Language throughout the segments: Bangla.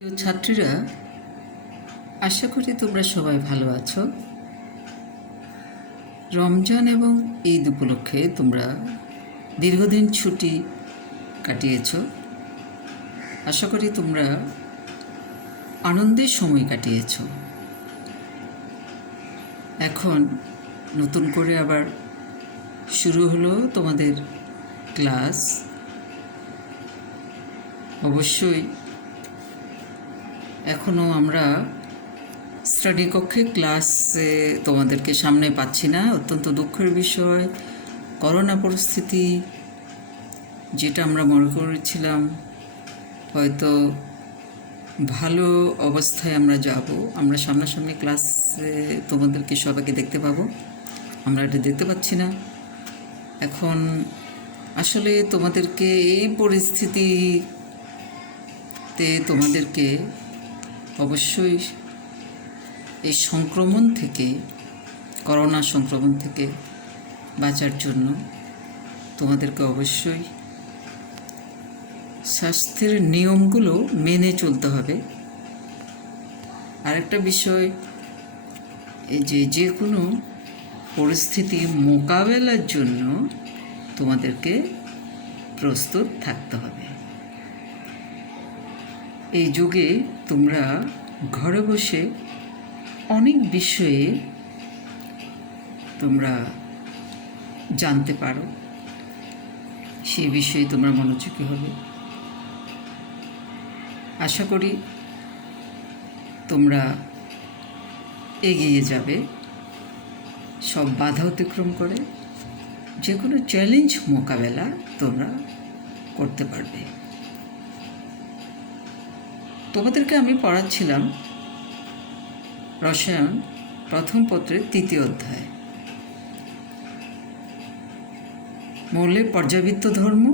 প্রিয় ছাত্রীরা, আশা করি তোমরা সবাই ভালো আছো। রমজান এবং ঈদ উপলক্ষে তোমরা দীর্ঘদিন ছুটি কাটিয়েছ। আশা করি তোমরা আনন্দের সময় কাটিয়েছ। এখন নতুন করে আবার শুরু হলো তোমাদের ক্লাস। অবশ্যই এখনও আমরা স্টাডি কক্ষে ক্লাসে তোমাদেরকে সামনে পাচ্ছি না। অত্যন্ত দুঃখের বিষয়। করোনা পরিস্থিতি, যেটা আমরা মনে করেছিলাম হয়তো ভালো অবস্থায় আমরা যাব, আমরা সামনাসামনি ক্লাসে তোমাদেরকে সবাইকে দেখতে পাবো, আমরা এটা দেখতে পাচ্ছি না। এখন আসলে তোমাদেরকে এই পরিস্থিতিতে তোমাদেরকে অবশ্যই এই সংক্রমণ থেকে, করোনা সংক্রমণ থেকে বাঁচার জন্য তোমাদেরকে অবশ্যই স্বাস্থ্যের নিয়মগুলো মেনে চলতে হবে। আরেকটা বিষয়, এই যে কোনো পরিস্থিতি মোকাবেলার জন্য তোমাদেরকে প্রস্তুত থাকতে হবে। এই যুগে তোমরা ঘরে বসে অনেক বিষয়ে তোমরা জানতে পারো, সেই বিষয়ে তোমরা মনোযোগী হবে। আশা করি তোমরা এগিয়ে যাবে, সব বাধা অতিক্রম করে যে কোনো চ্যালেঞ্জ মোকাবেলা তোমরা করতে পারবে। তোমাদেরকে আমি পড়াচ্ছিলাম রসায়ন প্রথম পত্রের 3য় অধ্যায়, মৌলের পর্যাবৃত্ত ধর্ম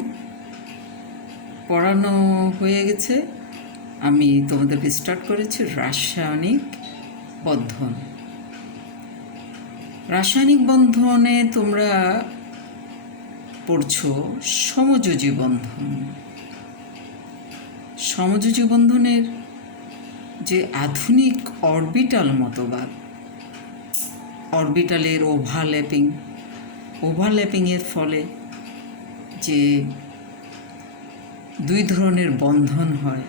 পড়ানো হয়ে গেছে। আমি তোমাদেরকে স্টার্ট করেছি রাসায়নিক বন্ধন। রাসায়নিক বন্ধনে তোমরা পড়ছো সমযোজী বন্ধন। সমযোজী বন্ধনের যে আধুনিক অরবিটাল মতবাদ, অরবিটালের ওভারল্যাপিংয়ের ফলে যে দুই ধরনের বন্ধন হয়,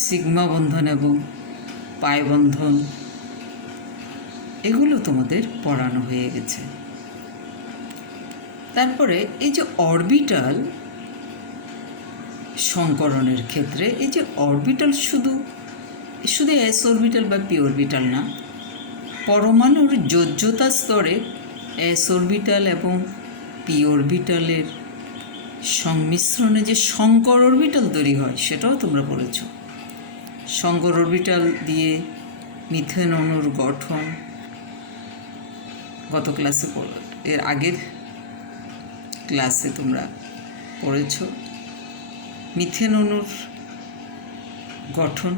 সিগমা বন্ধন এবং পাই বন্ধন, এগুলো তোমাদের পড়ানো হয়ে গেছে। তারপরে এই যে অরবিটাল সংকরণের ক্ষেত্রে, এই যে অরবিটাল শুধু এস অরবিটাল বা পি অরবিটাল না, পরমাণুর যোজ্যতা স্তরে এস অরবিটাল এবং পি অরবিটালের সংমিশ্রণে যে সংকর অরবিটাল তৈরি হয়, সেটাও তোমরা পড়েছ। সংকর অরবিটাল দিয়ে মিথেন অণুর গঠন গত ক্লাসে এর আগের ক্লাসে তোমরা পড়েছ। মিথেন অণুর গঠন,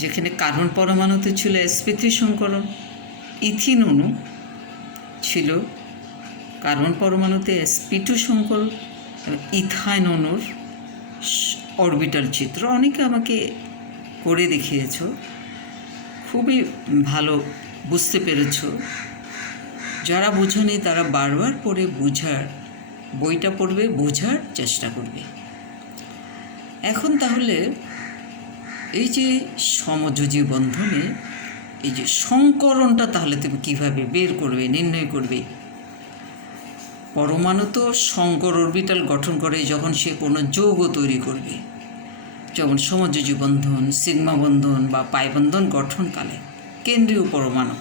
যেখানে কার্বন পরমাণুতে ছিল sp3 সংকরণ, ইথিন অণু ছিল কার্বন পরমাণুতে sp2 সংকরণ, ইথাইন অণুর অরবিটাল চিত্র অনেকে আমাকে করে দেখিয়েছ, খুবই ভালো বুঝতে পেরেছ। যারা বোঝেনি তারা বারবার পড়ে বইটা পড়বে, বোঝার চেষ্টা করবে। এখন তাহলে এই যে সমযোজী বন্ধনে এই যে সংকরণটা তাহলে তুমি কীভাবে বের করবে, নির্ণয় করবে? পরমাণু তো সংকর অরবিটাল গঠন করে যখন সে কোনো যৌগ তৈরি করবে, যেমন সমযোজী বন্ধন, সিগমা বন্ধন বা পাই বন্ধন গঠনকালে কেন্দ্রীয় পরমাণু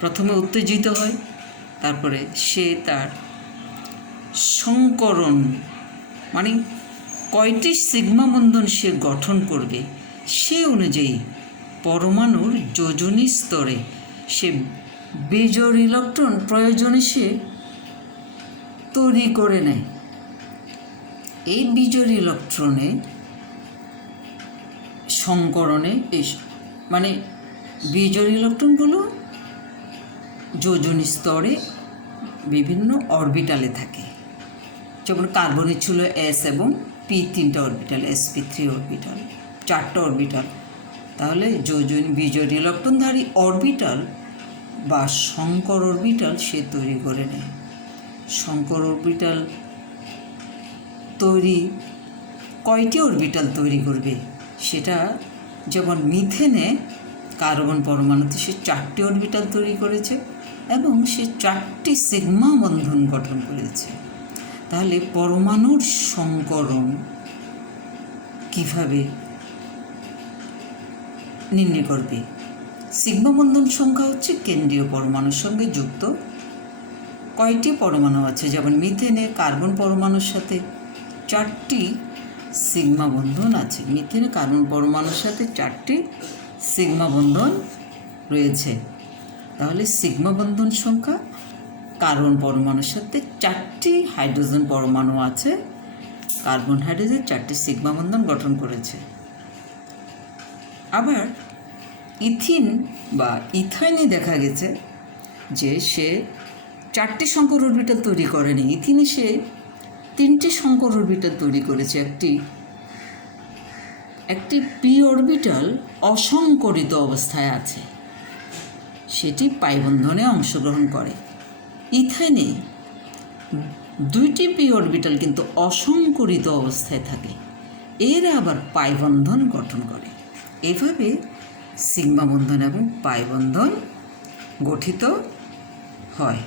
প্রথমে উত্তেজিত হয়, তারপরে সে তার সংকরণ মানে কয়টি সিগমা বন্ধন সে গঠন করবে, সে অনুযায়ী পরমাণুর যোজনী স্তরে সে বিজোড় ইলেকট্রন প্রয়োজনে সে তৈরি করে নেয়। এই বিজোড় ইলেকট্রনে সংকরণে মানে বিজোড় ইলেকট্রনগুলো যোজনী স্তরে বিভিন্ন অরবিটালে থাকে, যেমন কার্বনে ছিল এস এবং পি পি 3টা অরবিটাল, sp3 অরবিটাল, 4টা অরবিটাল। তাহলে বিজোড় ইলেকট্রনধারী অরবিটাল বা শঙ্কর অরবিটাল সে তৈরি করে নেয়। শঙ্কর অরবিটাল তৈরি কয়টি অরবিটাল তৈরি করবে? সেটা যেমন মিথেনে কার্বন পরমাণুতে সে 4টি অরবিটাল তৈরি করেছে এবং সে 4টি সিগমা বন্ধন গঠন করেছে। তাহলে পরমাণুর সংকরণ কিভাবে নির্ণয় করবে? সিগমা বন্ধন সংখ্যা হচ্ছে কেন্দ্রীয় পরমাণুর সঙ্গে যুক্ত কয়টি পরমাণু আছে। যেমন মিথেনে কার্বন পরমাণুর সাথে 4টি সিগমা বন্ধন আছে। মিথেনে কার্বন পরমাণুর সাথে 4টি সিগমা বন্ধন রয়েছে। তাহলে সিগমা বন্ধন সংখ্যা, কার্বন পরমাণুর সাথে 4টি হাইড্রোজেন পরমাণু আছে, কার্বন হাইড্রোজেন 4টি সিগমা বন্ধন গঠন করেছে। আবার ইথিন বা ইথাইনে দেখা গেছে যে সে 4টি শঙ্কর অরবিটাল তৈরি করেনি। ইথিনে সে 3টি শঙ্কর অরবিটাল তৈরি করেছে। একটি পি অরবিটাল অসংকরিত অবস্থায় আছে, সেটি পাই বন্ধনে অংশগ্রহণ করে। ইথাইনে 2টি পি অরবিটাল কিন্তু অসংকরিত অবস্থায় থাকে, এরা আবার পাই বন্ধন গঠন করে। এভাবে সিগমা বন্ধন এবং পাই বন্ধন গঠিত হয়।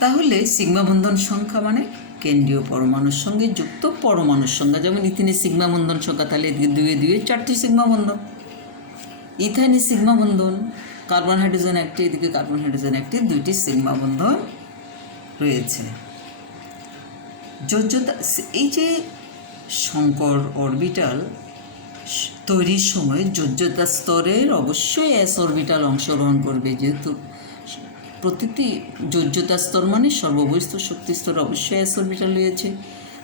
তাহলে সিগমা বন্ধন সংখ্যা মানে কেন্দ্রীয় পরমাণুর সঙ্গে যুক্ত পরমাণুর সংখ্যা। যেমন ইথিনের সিগমা বন্ধন সংখ্যা, তাহলে এদিকে 2 4টি সিগমা বন্ধন। ইথাইনের সিগমা বন্ধন, কার্বন হাইড্রোজেন 1টি, এদিকে কার্বন হাইড্রোজেন 1টি, 2টি সিগমা বন্ধন রয়েছে। যোজ্যতা, এই যে শঙ্কর অরবিটাল তৈরির সময় যোজ্যতা স্তরের অবশ্যই এস অরবিটাল অংশগ্রহণ করবে, যেহেতু প্রতিটি যোজ্যতা স্তর মানে সর্ববহিস্থ শক্তি স্তর অবশ্যই এস অরবিটাল রয়েছে।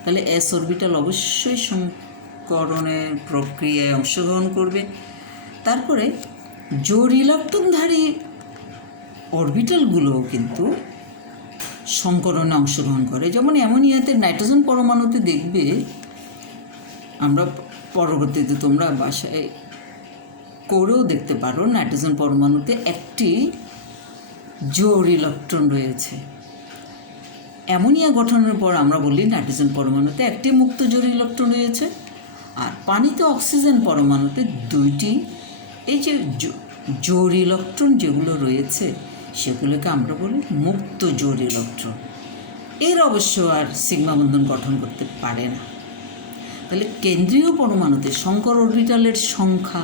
তাহলে এস অরবিটাল অবশ্যই সংকরণের প্রক্রিয়ায় অংশগ্রহণ করবে। তারপরে জোড় ইলেকট্রনধারী অরবিটালগুলোও কিন্তু সংকরণে অংশগ্রহণ করে। যেমন অ্যামোনিয়াতে নাইট্রোজেন পরমাণুতে দেখবে, আমরা পরবর্তীতে তোমরা বাসায় করেও দেখতে পারো, নাইট্রোজেন পরমাণুতে একটি জোড় ইলেকট্রন রয়েছে। অ্যামোনিয়া গঠনের পর আমরা বলি নাইট্রোজেন পরমাণুতে একটি মুক্ত জোড় ইলেকট্রন রয়েছে, আর পানিতে অক্সিজেন পরমাণুতে 2টি এই যে জোড় ইলেকট্রন যেগুলো রয়েছে সেগুলোকে আমরা বলি মুক্ত জোড় ইলেকট্রন। এর অবশ্য আর সিগমা বন্ধন গঠন করতে পারে না। তাহলে কেন্দ্রীয় পরমাণুতে শঙ্কর অরবিটালের সংখ্যা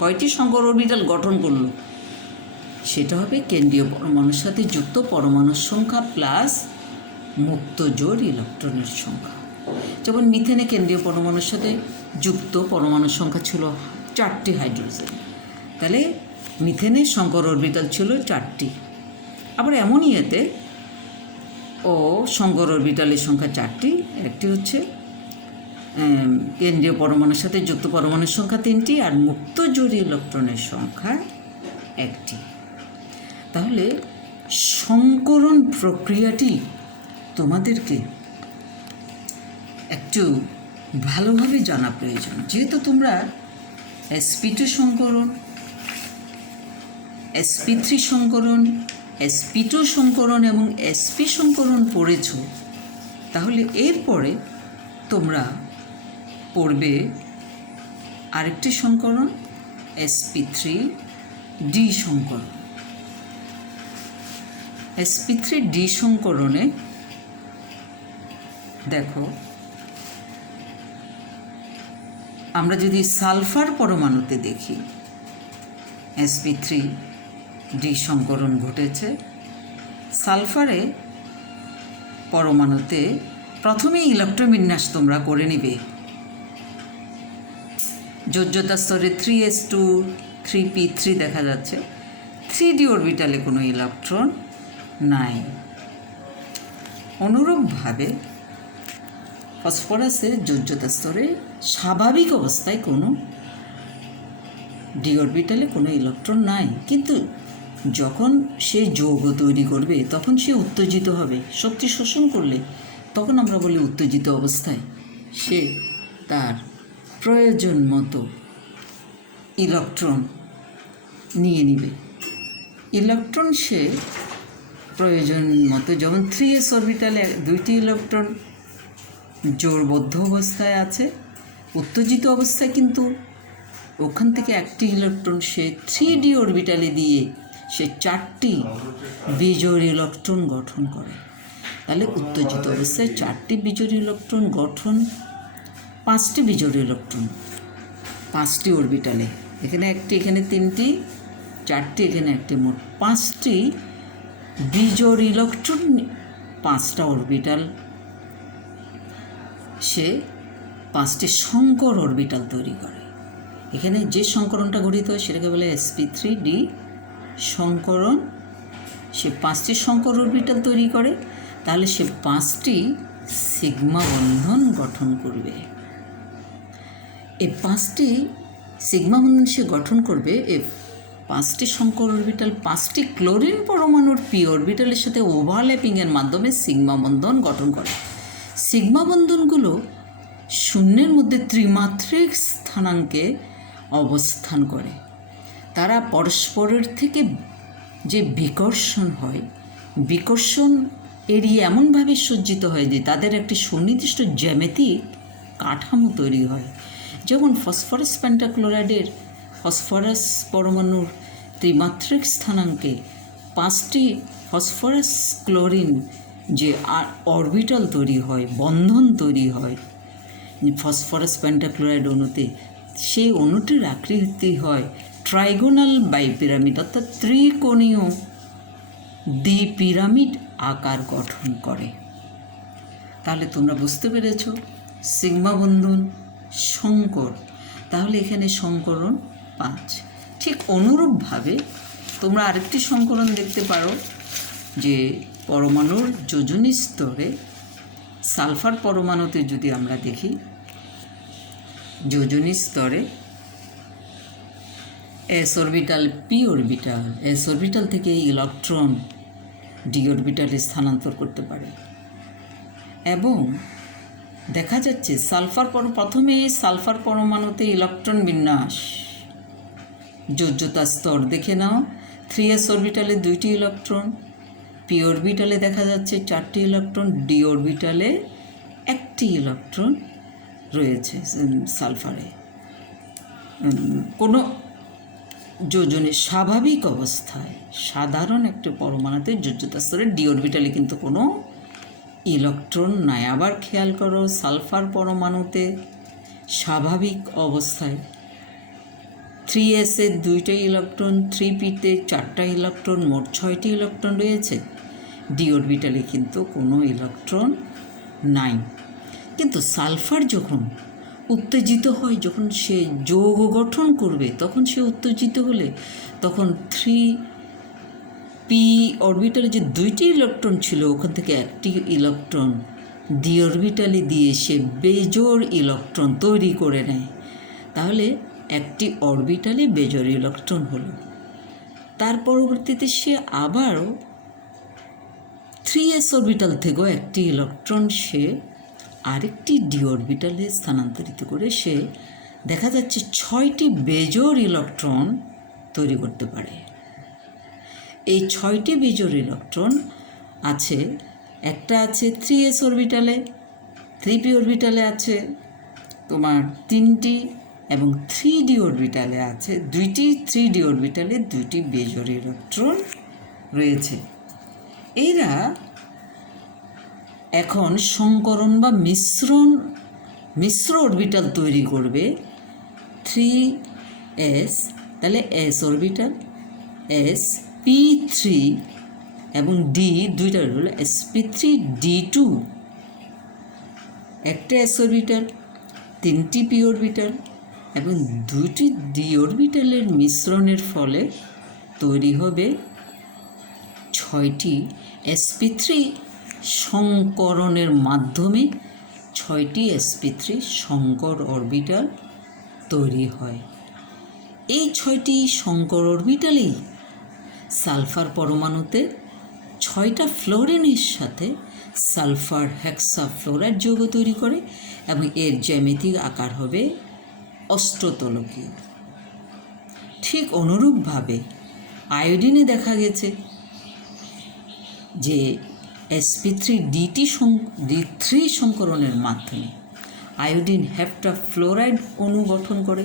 কয়টি শঙ্কর অরবিটাল গঠন করলো? সেটা হবে কেন্দ্রীয় পরমাণুর সাথে যুক্ত পরমাণুর সংখ্যা প্লাস মুক্ত জোড় ইলেকট্রনের সংখ্যা। যেমন মিথেনে কেন্দ্রীয় পরমাণুর সাথে যুক্ত পরমাণুর সংখ্যা ছিল 4টি হাইড্রোজেন, তাহলে মিথেনের শঙ্কর অরবিটাল ছিল 4টি। আবার অ্যামোনিয়াতে শঙ্কর অরবিটালের সংখ্যা 4টি, একটি হচ্ছে কেন্দ্রীয় পরমাণুর সাথে যুক্ত পরমাণুর সংখ্যা 3টি, আর মুক্ত জোড় ইলেকট্রনের সংখ্যা 1টি। তাহলে সংকরণ প্রক্রিয়াটি তোমাদেরকে একটু ভালোভাবে জানা প্রয়োজন, যেহেতু তোমরা sp2 সংকরণ, sp3 সংকরণ, sp2 সংকরণ এবং sp সংকরণ পড়েছ। তাহলে এরপরে তোমরা পড়বে আরেকটি সংকরণ sp3d সংকরণ। sp3d সংকরণে দেখো, আমরা যদি সালফার পরমাণুতে দেখি sp3d সংকরণ ঘটেছে। সালফারে পরমাণুতে প্রথমে ইলেকট্রোবিন্যাস তোমরা করে নিবে। যোজ্যতা স্তরে 3s2 3p3 দেখা যাচ্ছে, 3d অরবিটালে কোনো ইলেকট্রন নাই। অনুরূপভাবে ফসফরাসের যোজ্যতা স্তরে স্বাভাবিক অবস্থায় কোনো ডি অরবিটালে কোনো ইলেকট্রন নাই, কিন্তু যখন সে যৌগ তৈরি করবে তখন সে উত্তেজিত হবে, শক্তি শোষণ করলে তখন আমরা বলি উত্তেজিত অবস্থায় সে তার প্রয়োজন মতো ইলেকট্রন নিয়ে নিবে। ইলেকট্রন সে প্রয়োজন মতো, যেমন 3s অরবিটালে 2টি ইলেকট্রন জোড়বদ্ধ অবস্থায় আছে, উত্তেজিত অবস্থায় কিন্তু ওখান থেকে একটি ইলেকট্রন সে 3d অরবিটালে দিয়ে সে 4টি বিজোড় ইলেকট্রন গঠন করে। তাহলে উত্তেজিত অবস্থায় 4টি বিজোড় ইলেকট্রন গঠন, 5টি বিজোড় ইলেকট্রন 5টি অরবিটালে, এখানে একটি, এখানে 3টি, 4টি, এখানে একটি, মোট 5টি বিজোড় ইলেকট্রন 5টা অরবিটাল, সে 5টি সংকর অরবিটাল তৈরি করে। এখানে যে সংকরণটা ঘটিত হয় সেটাকে বলে sp3d সংকরণ। সে 5টি সংকর অরবিটাল তৈরি করে, তাহলে সে 5টি সিগমা বন্ধন গঠন করবে। এই 5টি সিগমা বন্ধন সে গঠন করবে। এই 5টি সংকর অরবিটাল 5টি ক্লোরিন পরমাণুর পি অরবিটালের সাথে ওভারল্যাপিংয়ের মাধ্যমে সিগমা বন্ধন গঠন করে। সিগমা বন্ধনগুলো শূন্যের মধ্যে ত্রিমাত্রিক স্থানাঙ্কে অবস্থান করে। তারা পরস্পরের থেকে যে বিকর্ষণ হয়, বিকর্ষণ এড়িয়ে এমনভাবে সজ্জিত হয় যে তাদের একটি সুনির্দিষ্ট জ্যামিতিক কাঠামো তৈরি হয়। যেমন ফসফরাস পেন্টাক্লোরাইডের ফসফরাস পরমাণুর ত্রিমাত্রিক স্থানাঙ্কে 5টি ফসফরাস ক্লোরিন যে অরবিটাল তৈরি হয়, বন্ধন তৈরি হয় ফসফরাস পেন্টাক্লোরাইড অণুতে, সেই অণুটির আকৃতি হয় ট্রাইগোনাল বাইপিরামিড, অর্থাৎ ত্রিকোণীয় দ্বিপিরামিড আকার গঠন করে। তাহলে তোমরা বুঝতে পেরেছ সিগমা বন্ধন সংকর। তাহলে এখানে সংকরণ 5। ঠিক অনুরূপভাবে তোমরা আরেকটি সংকরণ দেখতে পারো, যে পরমাণুর যোজনী স্তরে সালফার পরমাণুতে যদি আমরা দেখি, যোজনী স্তরে S orbital P orbital, S orbital থেকে ইলেকট্রন ডি অরবিটালে স্থানান্তর করতে পারে। এবং দেখা যাচ্ছে প্রথমে সালফার পরমাণুতে ইলেকট্রন বিন্যাস যোজ্যতা স্তর দেখে নাও। 3s অরবিটালে 2টি ইলেকট্রন, পি অরবিটালে দেখা যাচ্ছে 4টি ইলেকট্রন, ডি অরবিটালে 1টি ইলেকট্রন রয়েছে সালফারে। কোনো যোজনের স্বাভাবিক অবস্থায় সাধারণ একটা পরমাণুতে যোজ্যতা স্তরে ডি অরবিটালে কিন্তু কোনো ইলেকট্রন নাই। আবার খেয়াল করো, সালফার পরমাণুতে স্বাভাবিক অবস্থায় 3s এর 2টা ইলেকট্রন, 3p-তে 4টা ইলেকট্রন, মোট 6টি ইলেকট্রন রয়েছে। ডি অরবিটালে কিন্তু কোনো ইলেকট্রন নাই। কিন্তু সালফার যখন উত্তেজিত হয়, যখন সে যৌগ গঠন করবে, তখন সে উত্তেজিত হলে তখন 3p অরবিটালে যে 2টি ইলেকট্রন ছিল ওখান থেকে একটি ইলেকট্রন ডি অরবিটালে দিয়ে সে বেজোড় ইলেকট্রন তৈরি করে নেয়। তাহলে একটি অরবিটালে বেজোড় ইলেকট্রন হলো। তার পরবর্তীতে সে আবারও 3s অরবিটাল থেকেও একটি ইলেকট্রন সে আরেকটি ডি অরবিটালে স্থানান্তরিত করে সে দেখা যাচ্ছে 6টি বেজোড় ইলেকট্রন তৈরি করতে পারে। এই 6টি বেজোড় ইলেকট্রন আছে, একটা আছে 3s অরবিটালে, 3p অরবিটালে আছে তোমার 3টি, এবং 3d অরবিটালে আছে 2টি। 3d অরবিটালে 2টি বেজোড় ইলেকট্রন রয়েছে। এরা এখন সংকরণ বা মিশ্র অরবিটাল তৈরি করবে 3s। তাহলে s অরবিটাল, sp3 এবং d, 2টা হলো sp3d2, একটা s অরবিটাল, 3টি p অরবিটাল এবং 2টি d অরবিটালের মিশ্রণের ফলে তৈরি হবে 6টি sp3 সংকরণের মাধ্যমে 6টি sp3 সংকর অরবিটাল তৈরি হয়। এই 6টি সংকর অরবিটালেই সালফার পরমাণুতে 6টা ফ্লোরিনের সাথে সালফার হেক্সাফ্লোরাইড যৌগ তৈরি করে এবং এর জ্যামিতিক আকার হবে অষ্টতলকীয়। ঠিক অনুরূপভাবে আয়োডিনে দেখা গেছে যে sp3 সংকরণের মাধ্যমে আয়োডিন হেপ্টাফ্লোরাইড অণু গঠন করে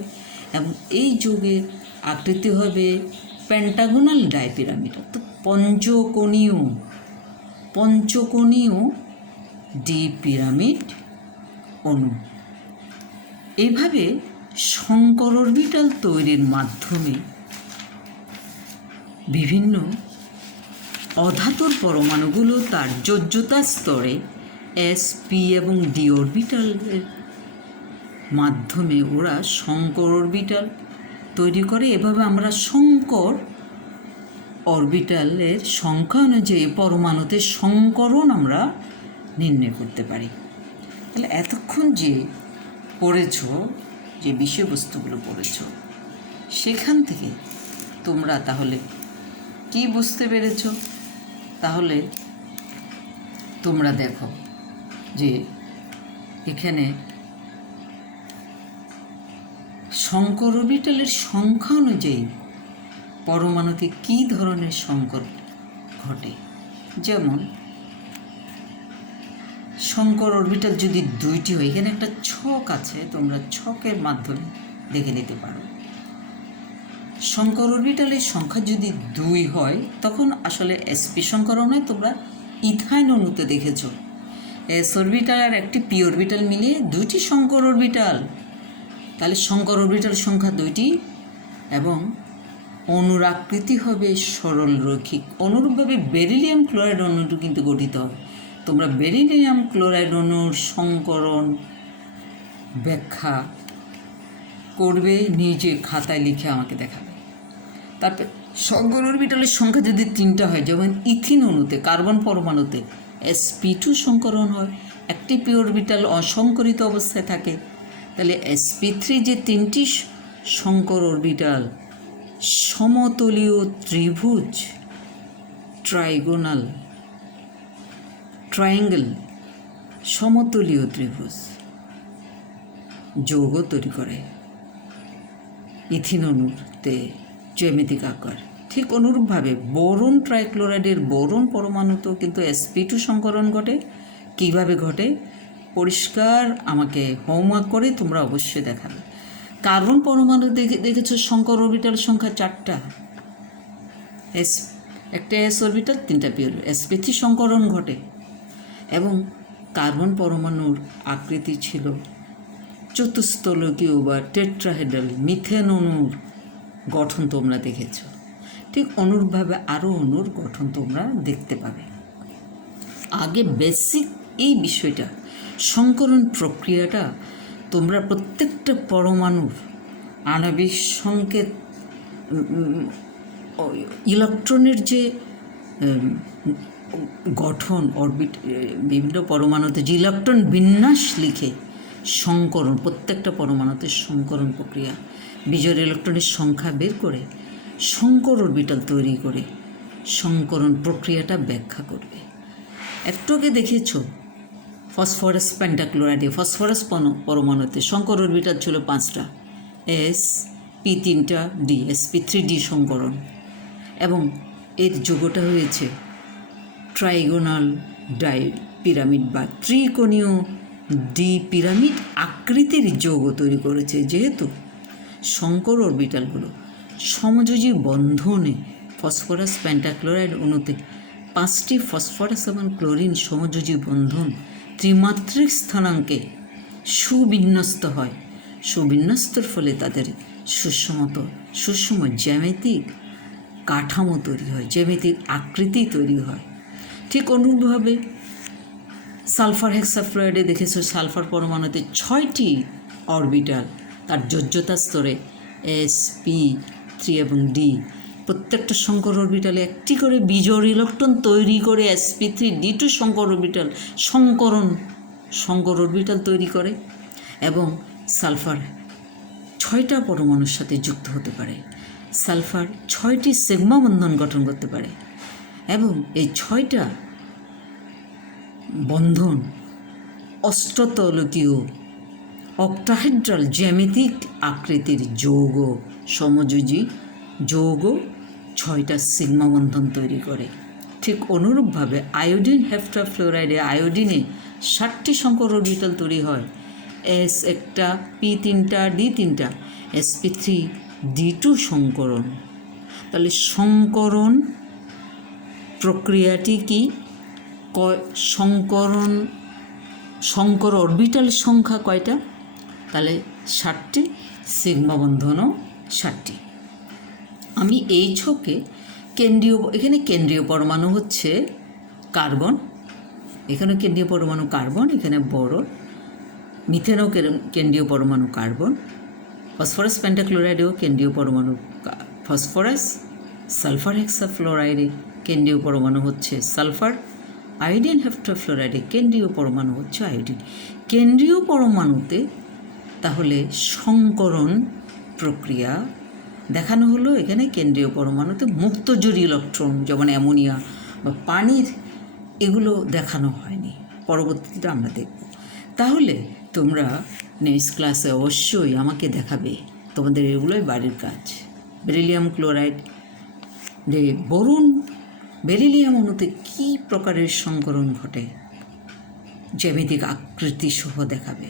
এবং এই যৌগের আকৃতি হবে পেন্টাগোনাল ডাইপিরামিড, অর্থাৎ পঞ্চকোণীয় ডিপিরামিড অণু। এইভাবে সংকর অরবিটাল তৈরির মাধ্যমে বিভিন্ন অধাতুর পরমাণুগুলো তার যোজ্যতা স্তরে sp এবং d অরবিটালের মাধ্যমে ওরা সংকর অরবিটাল তৈরি করে। এভাবে আমরা সংকর অরবিটালের সংখ্যা অনুযায়ী পরমাণুতে সংকরণ আমরা নির্ণয় করতে পারি। তাহলে এতক্ষণ যে পড়েছ, যে বিষয়বস্তুগুলো পড়েছ, সেখান থেকে তোমরা তাহলে কি বুঝতে পেরেছ? তাহলে তোমরা দেখো যে এখানে সংকর অরবিটালের সংখ্যা অনুযায়ী পরমাণুতে কী ধরনের সংকর ঘটে। যেমন সংকর অরবিটাল যদি 2টি হয়, এখানে একটা ছক আছে, তোমরা ছকের মাধ্যমে দেখে নিতে পারো। সংকর অরবিটালের সংখ্যা যদি 2 হয় তখন আসলে sp সংকরণ হয়। তোমরা ইথাইন অণুতে দেখেছ s অরবিটাল আর একটি p অরবিটাল মিলিয়ে 2টি সংকর অরবিটাল। তাহলে সংকর অরবিটাল সংখ্যা 2টি এবং অণুর আকৃতি হবে সরল রৈখিক। অনুরূপভাবে বেরিলিয়াম ক্লোরাইড অণুটি কিন্তু গঠিত হবে। তোমরা বেরিলিয়াম ক্লোরাইড অণুর সংকরণ ব্যাখ্যা করবে, নিজে খাতায় লিখে আমাকে দেখাবে। তারপর সংকর অরবিটালের সংখ্যা যদি 3টা হয়, যেমন ইথিন অণুতে কার্বন পরমাণুতে sp2 সংকরণ হয়, একটি p অরবিটাল অসংকরিত অবস্থায় থাকে। তাহলে sp3 যে 3টি সংকর অরবিটাল সমতলীয় ত্রিভুজ ট্রায়াঙ্গেল সমতলীয় ত্রিভুজ যৌগ তৈরি করে ইথিন অণুতে জ্যামিতিক আকার। ঠিক অনুরূপভাবে বোরন ট্রাইক্লোরাইডের বোরন পরমাণুতেও কিন্তু sp2 সংকরণ ঘটে। কীভাবে ঘটে পরিষ্কার আমাকে হোমওয়ার্ক করে তোমরা অবশ্যই দেখাবে। কার্বন পরমাণু দেখেছ সংকর অরবিটাল সংখ্যা 4টা, একটা s অরবিটাল 3টা p অরবিটাল, sp3 সংকরণ ঘটে এবং কার্বন পরমাণুর আকৃতি ছিল চতুস্তলকীয় বা টেট্রাহেড্রাল। মিথেন অণুর গঠন তোমরা দেখেছ। ঠিক অনুরূপভাবে আরও অণুর গঠন তোমরা দেখতে পাবে। আগে বেসিক এই বিষয়টা, সংকরণ প্রক্রিয়াটা তোমরা প্রত্যেকটা পরমাণুর আণবিক সংকেত, ইলেকট্রনের যে গঠন, বিভিন্ন পরমাণুতে যে ইলেকট্রন বিন্যাস লিখে সংকরণ, প্রত্যেকটা পরমাণুতে সংকরণ প্রক্রিয়া, বিজোড় ইলেকট্রনের সংখ্যা বের করে সংকর অরবিটাল তৈরি করে সংকরণ প্রক্রিয়াটা ব্যাখ্যা করবে। একটু আগে দেখেছ ফসফরাস পেন্টাক্লোরাইডে ফসফরাস পরমাণুতে সংকর অরবিটাল ছিল 5টা, sp3টা d, sp3d সংকরণ, এবং এর যৌগটা হয়েছে ট্রাইগোনাল ডাইপিরামিড বা ত্রিকোণীয় ডিপিরামিড আকৃতির যৌগ তৈরি করেছে। যেহেতু সংকর অরবিটালগুলো সমযোজী বন্ধনে ফসফরাস পেন্টাক্লোরাইড অণুতে 5টি ফসফরাস এবং ক্লোরিন সমযোজী বন্ধন ত্রিমাত্রিক স্থানাঙ্কে সুবিন্যস্ত হয়। সুবিন্যস্তর ফলে তাদের সুষম জ্যামিতিক কাঠামো তৈরি হয়, জ্যামিতিক আকৃতি তৈরি হয়। ঠিক অনুরূপভাবে সালফার হেক্সাফ্লোরাইডে দেখেছো সালফার পরমাণুতে 6টি অরবিটাল, তার যোজ্যতা স্তরে sp3 এবং d। প্রত্যেকটা সংকর অরবিটালে একটি করে বিজোড় ইলেকট্রন তৈরি করে sp3d2 সংকর অরবিটাল তৈরি করে এবং সালফার 6টা পরমাণুর সাথে যুক্ত হতে পারে। সালফার 6টি সিগমা বন্ধন গঠন করতে পারে এবং এই 6টা বন্ধন অষ্টতলকীয় অক্টাহেড্রাল জ্যামিতিক আকৃতির যৌগ সমযোজী যৌগ 6টা সিগমা বন্ধন তৈরি করে। ঠিক অনুরূপভাবে আয়োডিন হেপ্টাফ্লোরাইডে আয়োডিনে 7টি সংকর অরবিটাল তৈরি হয়, এস একটা, পি 3টা, ডি 3টা, sp3 d2 সংকরণ। তাহলে সংকরণ প্রক্রিয়াটি কি? সংকর অরবিটাল সংখ্যা কয়টা? তাহলে 7টি, সিগমা বন্ধনও 7টি। আমি এই ছকে এখানে কেন্দ্রীয় পরমাণু হচ্ছে কার্বন, এখানে কেন্দ্রীয় পরমাণু কার্বন, এখানে বোরন, মিথেনও কেন্দ্রীয় পরমাণু কার্বন, ফসফরাস পেন্টাক্লোরাইডেও কেন্দ্রীয় পরমাণু ফসফরাস, সালফার হেক্সাফ্লোরাইডে কেন্দ্রীয় পরমাণু হচ্ছে সালফার, আয়োডিন হেপ্টাফ্লোরাইডে কেন্দ্রীয় পরমাণু হচ্ছে আয়োডিন। কেন্দ্রীয় পরমাণুতে তাহলে সংকরণ প্রক্রিয়া দেখানো হলো। এখানে কেন্দ্রীয় পরমাণুতে মুক্ত জড়ি ইলেকট্রন যেমন অ্যামোনিয়া বা পানির, এগুলো দেখানো হয়নি, পরবর্তীতে আমরা দেখব। তাহলে তোমরা নেক্সট ক্লাসে অবশ্যই আমাকে দেখাবে, তোমাদের এগুলোই বাড়ির কাজ। বেরিলিয়াম ক্লোরাইড, যে বোরন বেরিলিয়াম অণুতে কী প্রকারের সংকরণ ঘটে জ্যামিতিক আকৃতি সহ দেখাবে।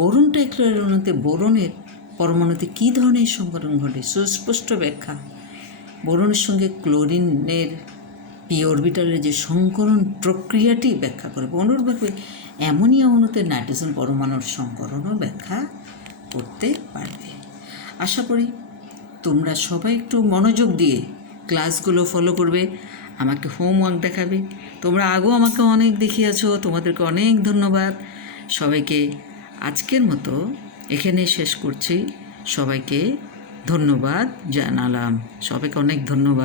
বোরন টাইক্লোরাইড অণুতে বোরনের পরমাণুতে কী ধরনের সংকরণ ঘটে সুস্পষ্ট ব্যাখ্যা। বোরনের সঙ্গে ক্লোরিনের পি অরবিটালের যে সংকরণ প্রক্রিয়াটি ব্যাখ্যা করবে। অনুরূপভাবে অ্যামোনিয়া অণুতে নাইট্রোজেন পরমাণুর সংকরণও ব্যাখ্যা করতে পারবে। আশা করি তোমরা সবাই একটু মনোযোগ দিয়ে ক্লাসগুলো ফলো করবে, আমাকে হোমওয়ার্ক দেখাবে। তোমরা আগেও আমাকে অনেক দেখিয়েছো, তোমাদেরকে অনেক ধন্যবাদ। সবাইকে আজকের মতো এখানে শেষ করছি। সবাইকে ধন্যবাদ জানালাম, সবাইকে অনেক ধন্যবাদ।